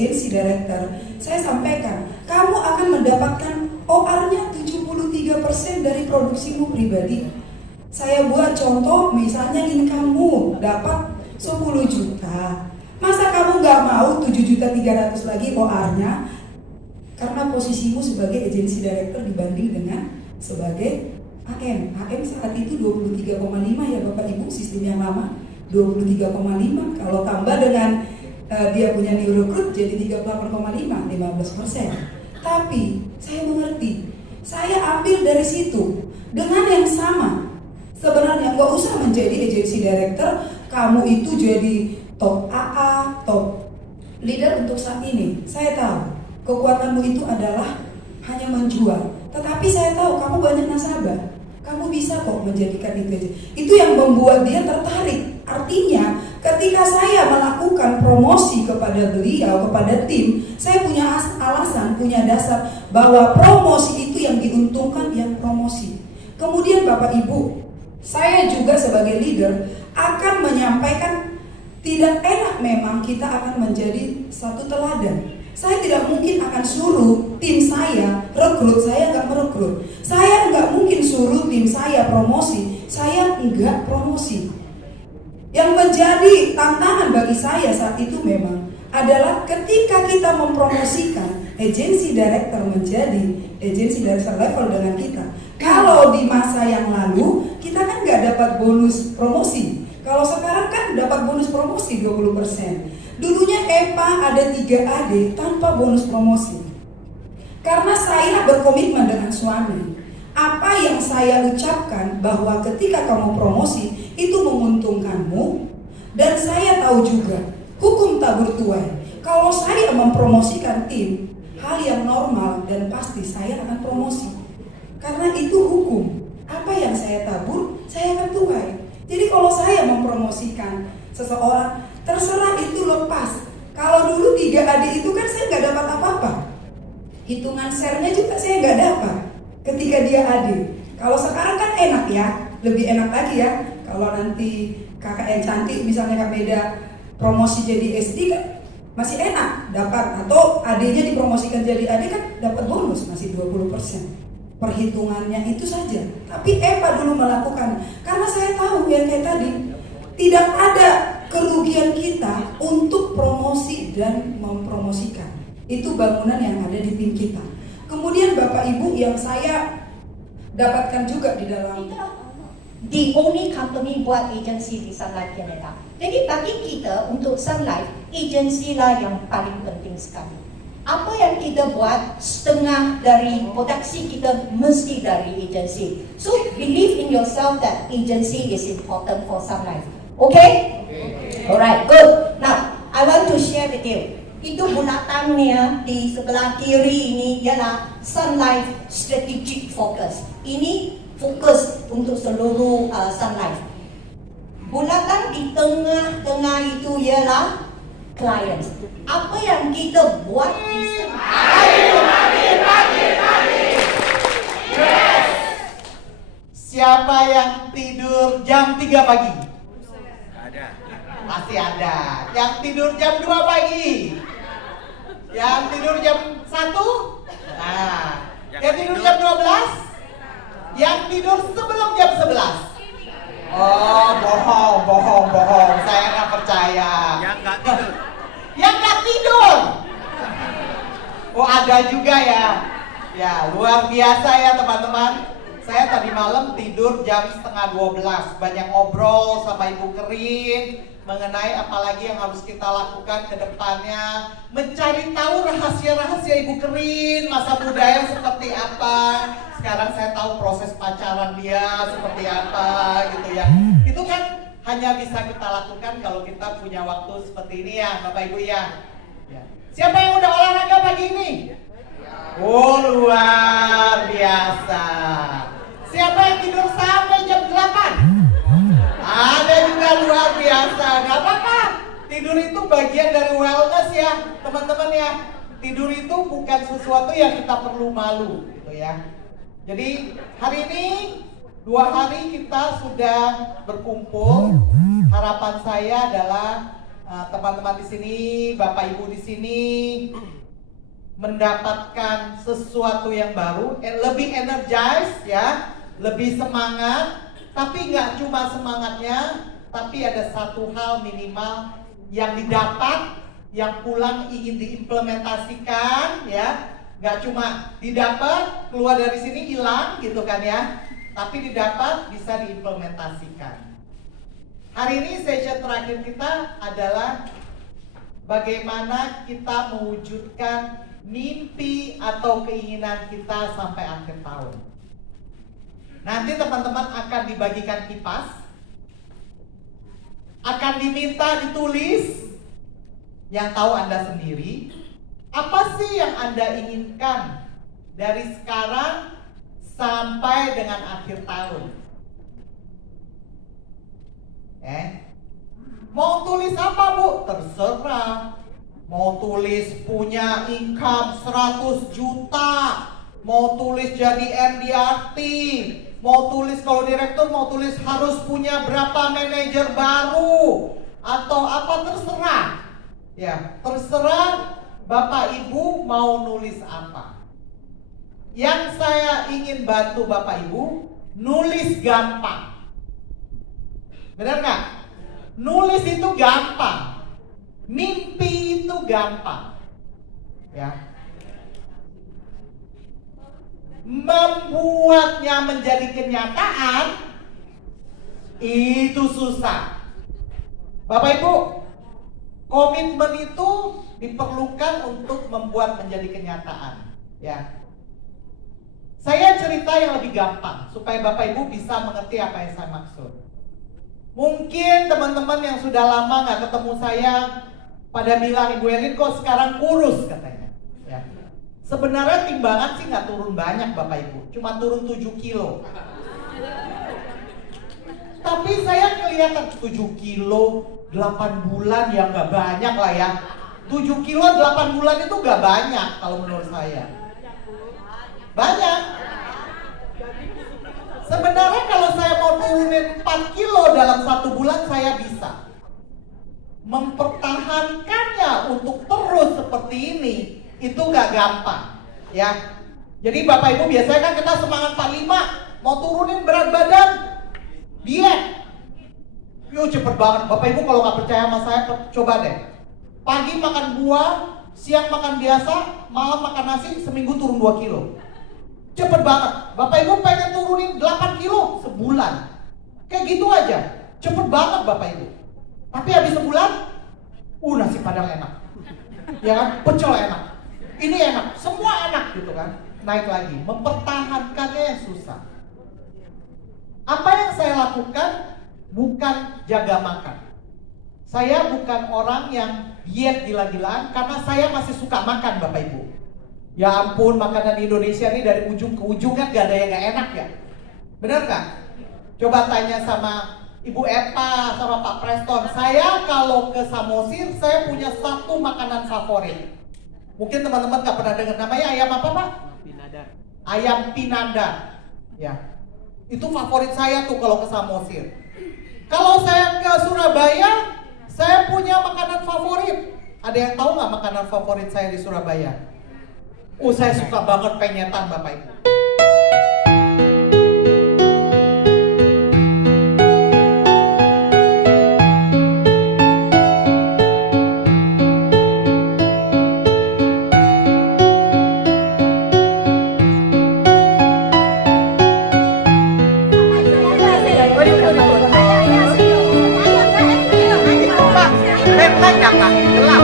agency director, saya sampaikan, kamu akan mendapatkan OR-nya 73% dari produksimu pribadi. Saya buat contoh, misalnya income-mu dapat 10 juta. Masa kamu nggak mau 7.300.000 lagi OR-nya? Karena posisimu sebagai agency director dibanding dengan sebagai AM. AM saat itu 23,5 ya Bapak Ibu, sistem yang lama 23,5. Kalau tambah dengan dia punya new recruit jadi 38,5, 15%. Tapi saya mengerti, saya ambil dari situ dengan yang sama. Sebenarnya nggak usah menjadi agency director, kamu itu jadi top AA, top leader untuk saat ini. Saya tahu kekuatanmu itu adalah hanya menjual. Tetapi saya tahu kamu banyak nasabah, kamu bisa kok menjadikan itu aja. Itu yang membuat dia tertarik. Artinya ketika saya melakukan promosi kepada beliau, kepada tim, saya punya alasan, punya dasar bahwa promosi itu yang diuntungkan yang promosi. Kemudian Bapak Ibu, saya juga sebagai leader akan menyampaikan, tidak enak memang kita akan menjadi satu teladan. Saya tidak mungkin akan suruh tim saya rekrut, saya nggak merekrut. Saya nggak mungkin suruh tim saya promosi, saya nggak promosi. Yang menjadi tantangan bagi saya saat itu memang adalah ketika kita mempromosikan agency director menjadi agency director level dengan kita. Kalau di masa yang lalu kita kan nggak dapat bonus promosi. Kalau sekarang kan dapat bonus promosi 20%. Dulunya EPA ada 3 AD tanpa bonus promosi. Karena saya berkomitmen dengan suami. Apa yang saya ucapkan bahwa ketika kamu promosi itu menguntungkanmu, dan saya tahu juga hukum tabur tuai. Kalau saya mempromosikan tim, hal yang normal dan pasti saya akan promosi. Karena itu hukum. Apa yang saya tabur, saya akan tuai. Jadi kalau saya mempromosikan seseorang, terserah itu lepas. Kalau dulu 3 adik itu kan saya nggak dapat apa-apa. Hitungan share-nya juga saya nggak dapat ketika dia adik. Kalau sekarang kan enak ya, lebih enak lagi ya. Kalau nanti kakak yang cantik misalnya Kak Meda promosi jadi SD kan masih enak dapat, atau adiknya dipromosikan jadi adik kan dapat bonus masih 20%. Perhitungannya itu saja. Tapi EPA dulu melakukan, karena saya tahu yang kayak tadi, tidak ada kerugian kita untuk promosi dan mempromosikan. Itu bangunan yang ada di tim kita. Kemudian Bapak Ibu yang saya dapatkan juga di dalam, the only company buat agensi di Sun Life Canada. Jadi bagi kita untuk Sun Life, agensi lah yang paling penting sekali. Apa yang kita buat, setengah dari produksi kita mesti dari agensi. So believe in yourself that agency is important for Sun Life. Okay? Alright, good. Now, I want to share with you. Itu bulatannya di sebelah kiri ini ialah Sun Life Strategic Focus. Ini fokus untuk seluruh Sun Life. Bulatan di tengah-tengah itu ialah clients. Apa yang kita buat di Sun Life? Yes. Siapa yang tidur jam 3 pagi? Ada. Masih ada. Yang tidur jam 2 pagi? Yang tidur jam 1? Nah, yang tidur jam 12? Yang tidur sebelum jam 11? Oh, bohong. Saya nggak percaya. Yang nggak tidur. Yang nggak tidur? Oh, ada juga ya. Ya, luar biasa ya teman-teman. Saya tadi malam tidur jam 11:30. Banyak ngobrol sama Ibu Kerin mengenai apalagi yang harus kita lakukan ke depannya, mencari tahu rahasia-rahasia Ibu Kerin, masa mudanya seperti apa. Sekarang saya tahu proses pacaran dia seperti apa gitu ya. Itu kan hanya bisa kita lakukan kalau kita punya waktu seperti ini ya Bapak Ibu ya. Siapa yang udah olahraga pagi ini? Oh, luar biasa. Siapa yang tidur sampai jam 8? Ada juga, luar biasa. Gak apa-apa. Tidur itu bagian dari wellness ya teman-teman ya. Tidur itu bukan sesuatu yang kita perlu malu gitu ya. Jadi hari ini 2 hari kita sudah berkumpul. Harapan saya adalah teman-teman di sini, Bapak Ibu di sini mendapatkan sesuatu yang baru, lebih energized ya, lebih semangat. Tapi nggak cuma semangatnya, tapi ada satu hal minimal yang didapat, yang pulang ingin diimplementasikan ya. Nggak cuma didapat, keluar dari sini hilang gitu kan ya, tapi didapat bisa diimplementasikan. Hari ini session terakhir kita adalah bagaimana kita mewujudkan mimpi atau keinginan kita sampai akhir tahun. Nanti teman-teman akan dibagikan kipas, akan diminta ditulis, yang tahu Anda sendiri, apa sih yang Anda inginkan dari sekarang sampai dengan akhir tahun. Mau tulis apa Bu? Terserah. Mau tulis punya income 100 juta, mau tulis jadi MDRT, mau tulis kalau direktur mau tulis harus punya berapa manajer baru, atau apa, terserah. Ya, terserah Bapak Ibu mau nulis apa. Yang saya ingin bantu Bapak Ibu, nulis gampang. Benar nggak? Nulis itu gampang. Mimpi itu gampang. Ya. Membuatnya menjadi kenyataan itu susah. Bapak Ibu, komitmen itu diperlukan untuk membuat menjadi kenyataan. Ya. Saya cerita yang lebih gampang supaya Bapak Ibu bisa mengerti apa yang saya maksud. Mungkin teman-teman yang sudah lama nggak ketemu saya pada bilang, Ibu Elin kok sekarang kurus katanya. Ya. Sebenarnya timbangan sih nggak turun banyak Bapak Ibu, cuma turun 7 kilo. Tapi saya kelihatan 7 kilo 8 bulan ya nggak banyak lah ya. 7 kilo 8 bulan itu nggak banyak kalau menurut saya. Banyak. Sebenarnya kalau saya mau turunin 4 kilo dalam 1 bulan saya bisa. Mempertahankannya untuk terus seperti ini itu gak gampang ya. Jadi Bapak Ibu biasanya kan kita semangat 45 mau turunin berat badan, diet. Yuk cepet banget. Bapak Ibu kalau gak percaya sama saya, coba deh. Pagi makan buah, siang makan biasa, malam makan nasi, seminggu turun 2 kilo. Cepet banget. Bapak Ibu pengen turunin 8 kilo sebulan, kayak gitu aja, cepet banget Bapak Ibu. Tapi habis sebulan, nasi padang enak, ya kan, pecel enak, ini enak, semua enak gitu kan, naik lagi. Mempertahankannya yang susah. Apa yang saya lakukan bukan jaga makan. Saya bukan orang yang diet gila-gilaan karena saya masih suka makan Bapak Ibu. Ya ampun, makanan di Indonesia ini dari ujung ke ujung kan gak ada yang gak enak ya. Benar gak? Coba tanya sama Ibu Epa, sama Pak Preston. Saya kalau ke Samosir, saya punya satu makanan favorit. Mungkin teman-teman gak pernah dengar, namanya ayam apa Pak? Pinada. Ayam Pinanda. Ya, itu favorit saya tuh kalau ke Samosir. Kalau saya ke Surabaya, saya punya makanan favorit. Ada yang tahu nggak makanan favorit saya di Surabaya? Saya suka banget penyetan Bapak Ibu. Itu Pak, lem-lem nggak Pak? Gelap.